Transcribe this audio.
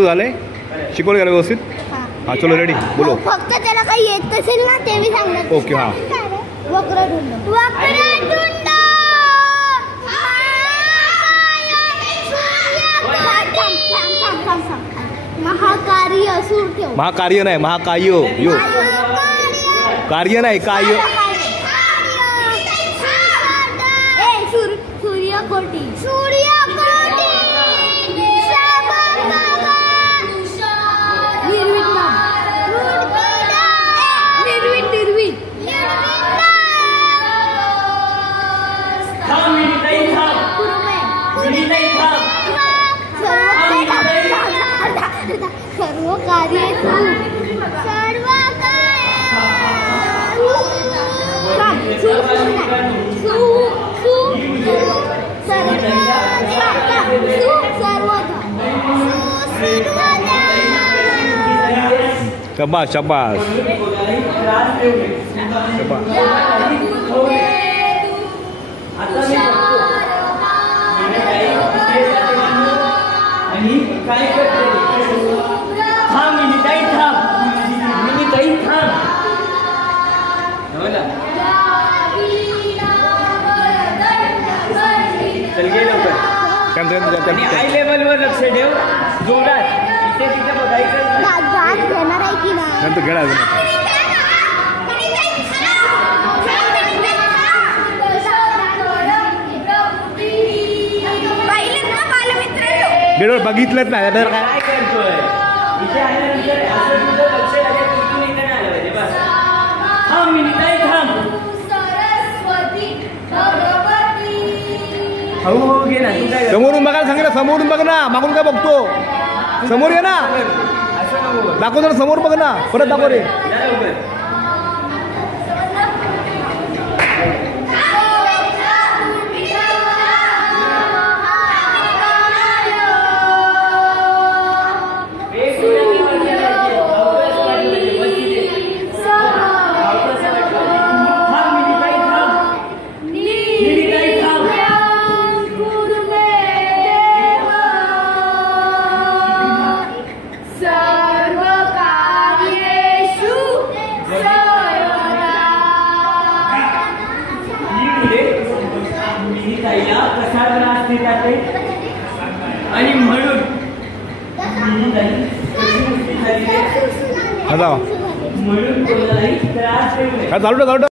झाले शिकवलं गेलं व्यवस्थित। हाँ चलो रेडी बोलो। फक्त त्याला काही येत असेल ना ते मी सांगणार। ओके हाँ वक्रतुंड वक्रतुंड महाकार्य सूर ठेव। महाकार्य नाही महाकायो यो कार्य नाही कायो सूर्यकोटी सर्व कार्य शाबाश शाबाश हाय लेवलवर लक्ष ठेव जोरात इथे तिथे बघायचं घेणार आहे की नाही नंतर खेळा गेडवर बघितलंच नाही तर काय करतोय इथे आल्यानंतर असं तुझं लक्ष लागेल तिथून इथे नाही आलं पाहिजे बस थांब मिनिटाई थांब हो घे ना तू काय समोरून बघायला सांगितलं समोरून बघ ना मागून काय बघतो समोर ये ना दाखव जरा समोर बघ ना परत दाखव रे आणि म्हणून चालू